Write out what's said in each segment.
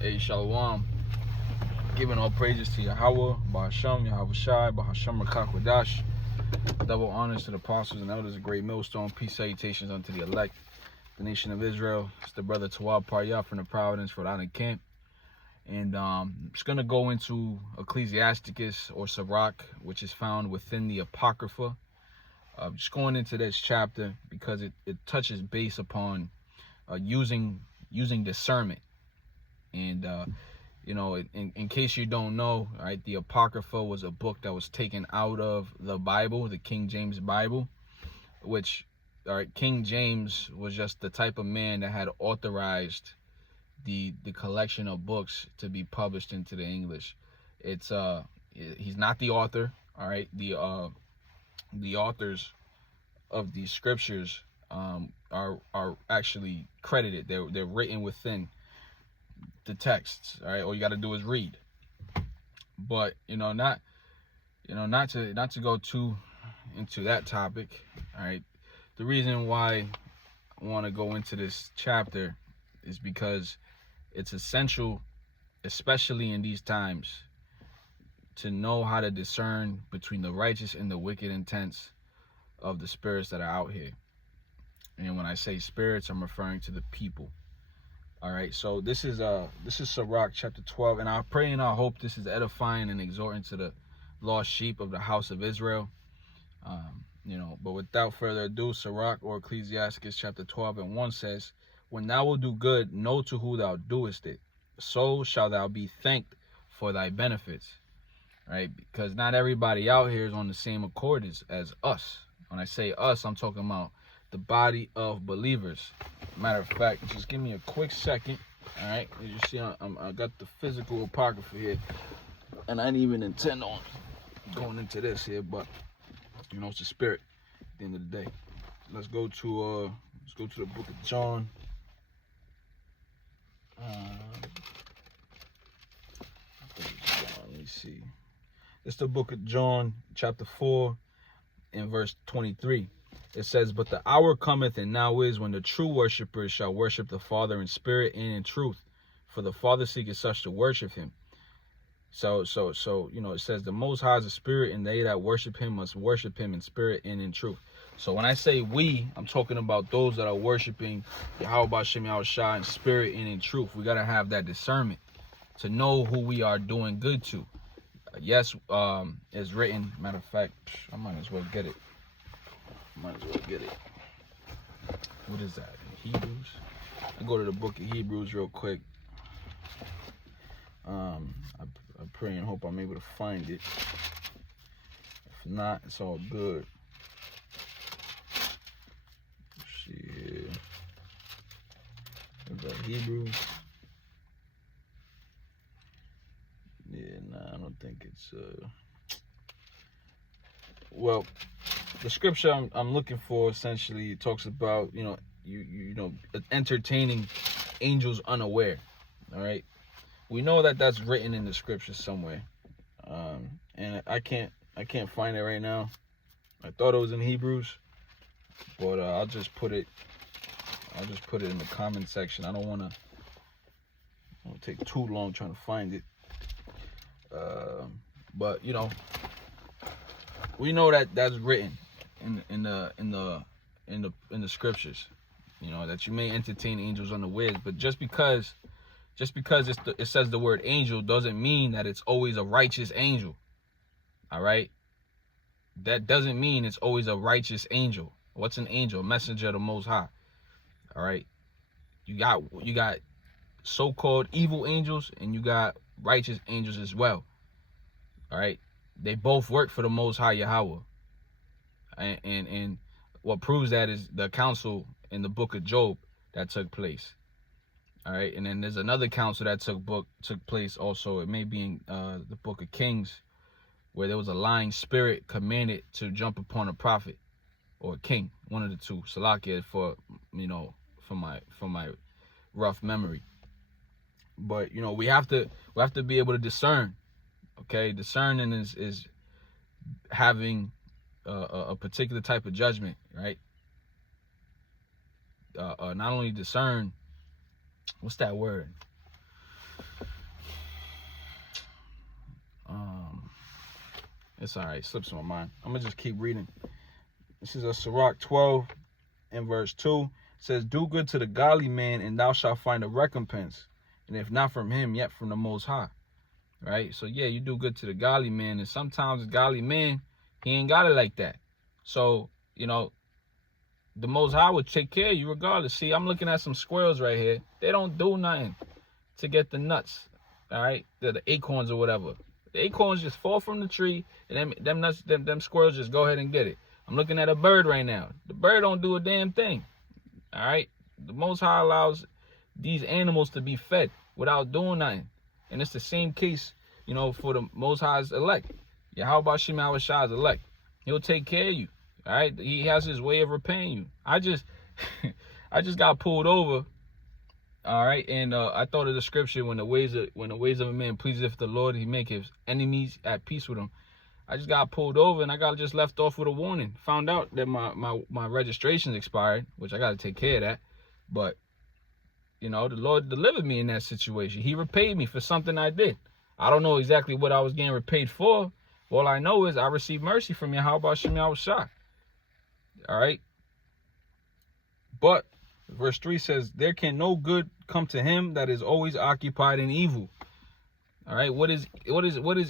Hey, Shalom. Giving all praises to Yahweh, Bahasham, Yahweh Shai, Bahasham Rakakwadash. Double honors to the apostles and elders, a great millstone. Peace, salutations unto the elect, the nation of Israel. It's the brother Tawab Paryah from the Providence, Rhode Island camp. And I'm just going to go into Ecclesiasticus or Sirach, which is found within the Apocrypha. Just going into this chapter because it touches base upon using discernment. And in case you don't know, right, the Apocrypha was a book that was taken out of the Bible, the King James Bible, which, all right, King James was just the type of man that had authorized the collection of books to be published into the English. It's he's not the author, all right. The authors of these scriptures are actually credited. They're written within the texts, all right. All you got to do is read. But not to go too into that topic, all right. The reason why I want to go into this chapter is because it's essential, especially in these times, to know how to discern between the righteous and the wicked intents of the spirits that are out here. And when I say spirits, I'm referring to the people. All right, so this is Sirach chapter 12, and I pray and I hope this is edifying and exhorting to the lost sheep of the house of Israel. But without further ado, Sirach or Ecclesiasticus chapter 12 and 1 says, "When thou wilt do good, know to who thou doest it, so shalt thou be thanked for thy benefits." Right? Because not everybody out here is on the same accord as us. When I say us, I'm talking about the body of believers. Matter of fact, just give me a quick second. All right, as you see, I got the physical Apocrypha here, and I didn't even intend on going into this here, but it's the spirit at the end of the day. Let's go to the book of John. Let me see. It's the book of John, chapter 4, in verse 23. It says, "But the hour cometh, and now is, when the true worshipers shall worship the Father in spirit and in truth, for the Father seeketh such to worship him." So it says the Most High is a spirit, and they that worship him must worship him in spirit and in truth. So when I say we, I'm talking about those that are worshiping Yahweh B'Shem Yahweh Shai in spirit and in truth. We got to have that discernment to know who we are doing good to. Yes, it's written. Matter of fact, I might as well get it. What is that? Hebrews? I go to the book of Hebrews real quick. I pray and hope I'm able to find it. If not, it's all good. Let's see here. Is that Hebrews? Yeah, nah, I don't think it's well, the scripture I'm looking for essentially talks about entertaining angels unaware. All right, we know that that's written in the scripture somewhere, and I can't find it right now. I thought it was in Hebrews, but I'll just put it in the comment section. I don't want to take too long trying to find it. But we know that that's written in the scriptures, that you may entertain angels unawares. But just because it says the word angel doesn't mean that it's always a righteous angel. All right, that doesn't mean it's always a righteous angel. What's an angel? A messenger of the Most High. All right, you got so-called evil angels, and you got righteous angels as well. All right, they both work for the Most High Yahweh, and what proves that is the council in the book of Job that took place. All right, and then there's another council that took place also. It may be in the book of Kings, where there was a lying spirit commanded to jump upon a prophet or a king, one of the two. Salakia for my rough memory. But we have to be able to discern. Okay, discerning is having a particular type of judgment, right? Not only discern, what's that word? It's all right. Slips my mind. I'm going to just keep reading. This is a Sirach 12 and verse 2. It says, do good to the godly man, and thou shalt find a recompense. And if not from him, yet from the Most High. Right? So, yeah, you do good to the godly man. And sometimes the godly man, he ain't got it like that. So, you know, the Most High would take care of you regardless. See, I'm looking at some squirrels right here. They don't do nothing to get the nuts. All right? The acorns or whatever. The acorns just fall from the tree, and them nuts, them squirrels just go ahead and get it. I'm looking at a bird right now. The bird don't do a damn thing. All right? The Most High allows these animals to be fed without doing nothing. And it's the same case, you know, for the Most High's elect. Yahweh Shem Shai's elect. He'll take care of you. All right? He has his way of repaying you. I just got pulled over. All right, and I thought of the scripture, when the ways of a man pleaseth the Lord, he make his enemies at peace with him. I just got pulled over, and I got just left off with a warning. Found out that my registration expired, which I got to take care of that. But, you know, the Lord delivered me in that situation. He repaid me for something I did. I don't know exactly what I was getting repaid for. All I know is I received mercy from Yahweh Shem Shai. All right? But verse 3 says, there can no good come to him that is always occupied in evil. All right, what is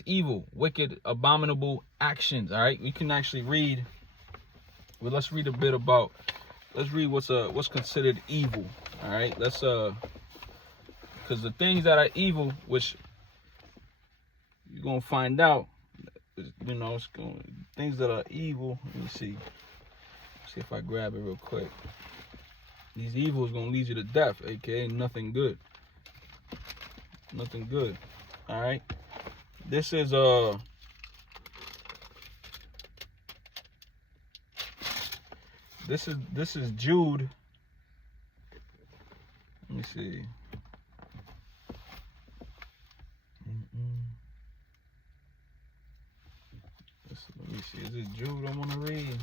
evil? Wicked, abominable actions. All right, we can actually read. Well, let's read a bit about. Let's read what's considered evil. All right, let's because the things that are evil, which you're gonna find out, you know, things that are evil. Let me see. See if I grab it real quick. These evils gonna lead you to death, aka nothing good. Nothing good. All right. This is this is Jude. Let me see. Let me see. Is it Jude I want to read?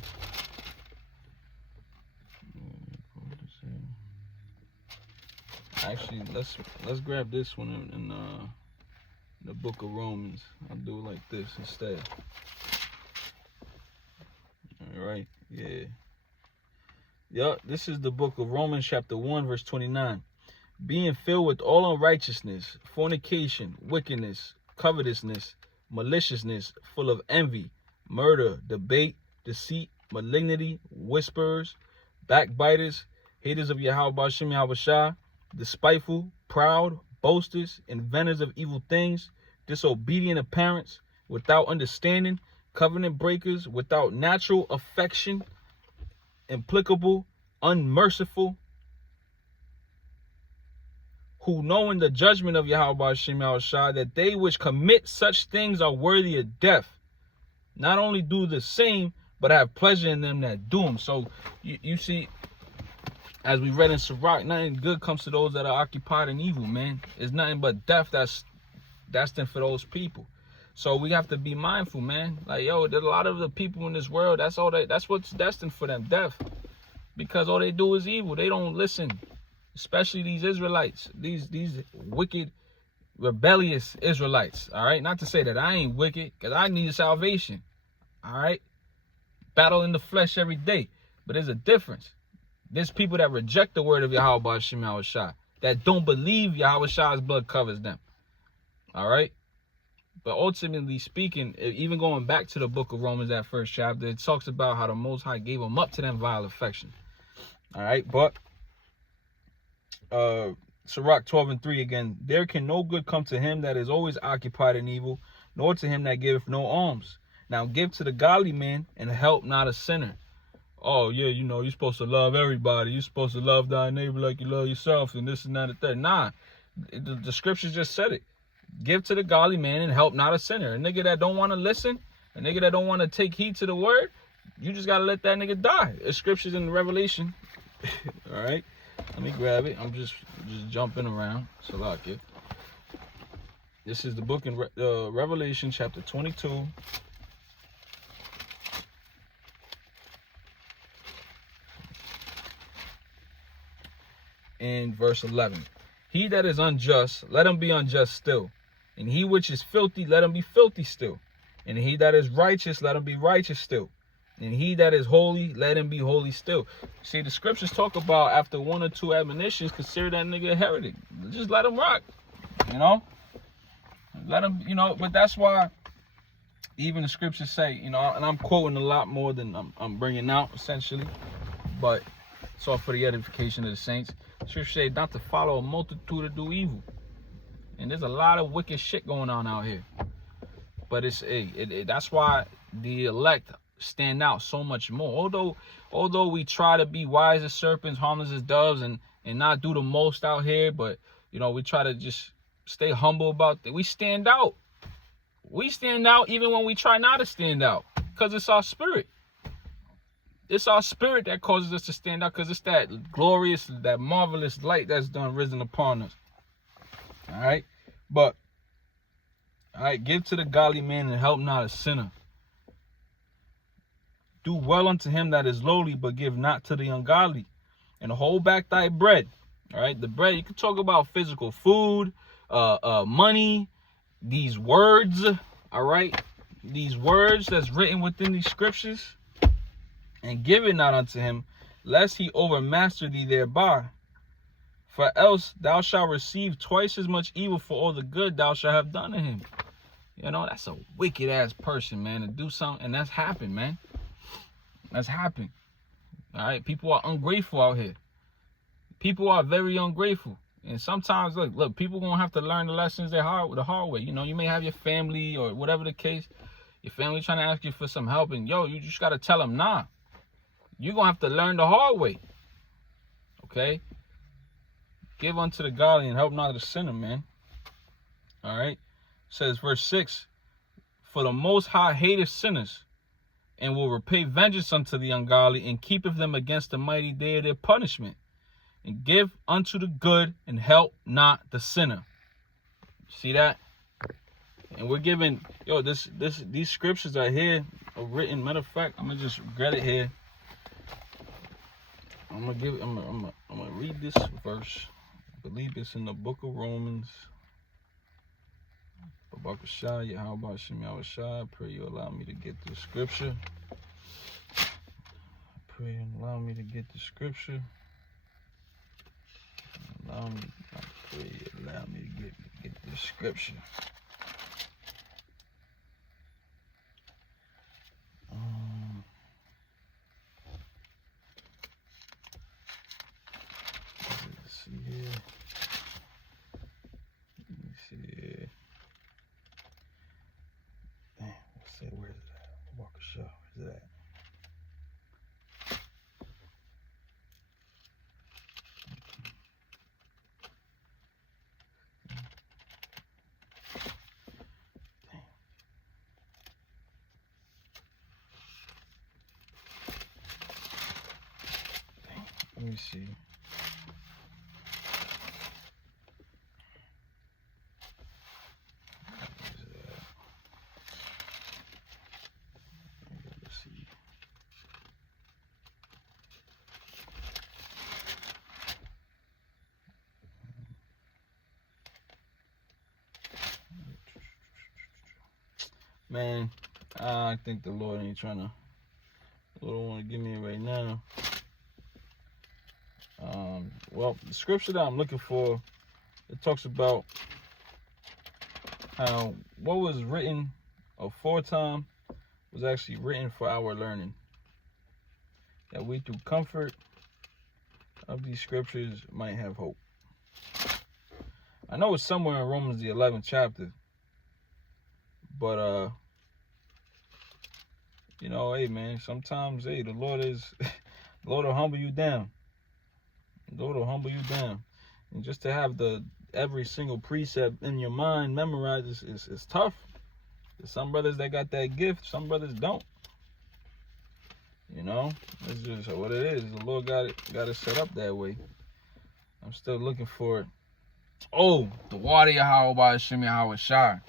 Actually, let's grab this one in the book of Romans. I'll do it like this instead. All right, yeah. Yep, this is the book of Romans chapter 1 verse 29. Being filled with all unrighteousness, fornication, wickedness, covetousness, maliciousness, full of envy, murder, debate, deceit, malignity, whisperers, backbiters, haters of Yahweh Shem Shai, despiteful, proud, boasters, inventors of evil things, disobedient of parents, without understanding, covenant breakers, without natural affection, implacable, unmerciful, who knowing the judgment of Yahweh Shem Shai, that they which commit such things are worthy of death, not only do the same, but have pleasure in them that do them. So you see, as we read in Sirach, nothing good comes to those that are occupied in evil, man. It's nothing but death that's destined for those people. So we have to be mindful, man. Like, yo, there's a lot of the people in this world, that's what's destined for them, death. Because all they do is evil. They don't listen. Especially these Israelites, these wicked, rebellious Israelites, all right? Not to say that I ain't wicked, because I need salvation, all right? Battle in the flesh every day. But there's a difference. There's people that reject the word of Yahweh Shem Shai, that don't believe Yahweh Shai's blood covers them. All right? But ultimately speaking, even going back to the book of Romans, that first chapter, it talks about how the Most High gave them up to them vile affections. All right? But, Sirach 12 and 3 again, there can no good come to him that is always occupied in evil, nor to him that giveth no alms. Now give to the godly man, and help not a sinner. Oh, yeah, you know, you're supposed to love everybody. You're supposed to love thy neighbor like you love yourself, and this and that and that. Nah, the scriptures just said it. Give to the godly man and help not a sinner. A nigga that don't want to listen, a nigga that don't want to take heed to the word, you just got to let that nigga die. There's scriptures in Revelation. All right, let me grab it. I'm just jumping around. Salakia. This is the book in Revelation chapter 22. In verse 11, he that is unjust, let him be unjust still, and he which is filthy, let him be filthy still, And he that is righteous, let him be righteous still. And he that is holy, let him be holy still. See, the scriptures talk about after 1 or 2 admonitions, consider that nigga a heretic. Just let him rock, you know? Let him, you know, but that's why even the scriptures say, you know, and I'm quoting a lot more than I'm bringing out, essentially. But it's all for the edification of the saints. The scripture say not to follow a multitude to do evil. And there's a lot of wicked shit going on out here. But that's why the elect stand out so much more. Although we try to be wise as serpents, harmless as doves, and not do the most out here, but you know, we try to just stay humble about it. We stand out. We stand out even when we try not to stand out, because it's our spirit. It's our spirit that causes us to stand out, because it's that glorious, that marvelous light that's done risen upon us. All right, but all right, give to the godly man and help not a sinner. Do well unto him that is lowly, but give not to the ungodly. And hold back thy bread. All right, the bread, you can talk about physical food, money, these words, all right? These words that's written within these scriptures. And give it not unto him, lest he overmaster thee thereby. For else thou shalt receive twice as much evil for all the good thou shalt have done to him. You know, that's a wicked ass person, man, to do something. And that's happened, man. That's happened. All right, people are ungrateful out here. People are very ungrateful. And sometimes, look, people gonna have to learn the lessons the hard way. You know, you may have your family or whatever the case. Your family trying to ask you for some help, and yo, you just gotta tell them, nah. You're gonna have to learn the hard way. Okay? Give unto the godly and help not the sinner, man. All right? It says, verse 6, for the Most High hateth sinners, and will repay vengeance unto the ungodly, and keepeth them against the mighty day of their punishment. And give unto the good, and help not the sinner. See that? And we're giving, yo, these scriptures are here, are written. Matter of fact, I'm gonna just get it here. I'm gonna read this verse. I believe it's in the book of Romans. Babakashah, Yahweh Shem Yahushua. I pray you allow me to get the scripture. I pray and allow me to get the scripture. I pray you allow me to get the scripture. Let's see here. Let me see here. Damn, let's see, where's it at? Walker Shaw, where's it at? Let me see. Let's see. Man, I think the Lord ain't trying to. The Lord don't want to give me it right now. Well, the scripture that I'm looking for, it talks about how what was written aforetime was actually written for our learning. That we through comfort of these scriptures might have hope. I know it's somewhere in Romans the 11th chapter. But you know, hey man, sometimes the Lord will humble you down. The Lord will humble you down. And just to have every single precept in your mind memorized is tough. There's some brothers that got that gift, some brothers don't. You know, it's just what it is. The Lord got it set up that way. I'm still looking for it. Oh, the water Yahweh Shem Yahushua.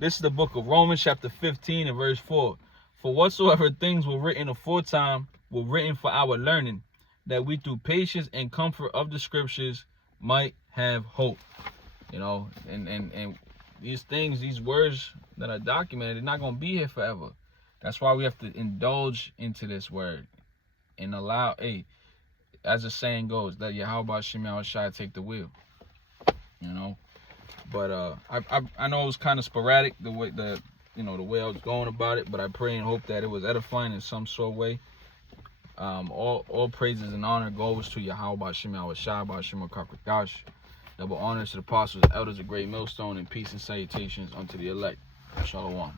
This is the book of Romans, chapter 15 and verse 4. For whatsoever things were written aforetime were written for our learning, that we through patience and comfort of the scriptures might have hope. You know, and these things, these words that are documented, they're not going to be here forever. That's why we have to indulge into this word and allow, hey, as the saying goes, let Yahweh Shem Yahushua take the wheel. You know? But I know it was kind of sporadic the way the way I was going about it, but I pray and hope that it was edifying in some sort of way. All praises and honor goes to Yahweh Shem Yahushua, B'Hashem Kakwadash. Double honors to the apostles, elders, of great millstone, and peace and salutations unto the elect. Shalom.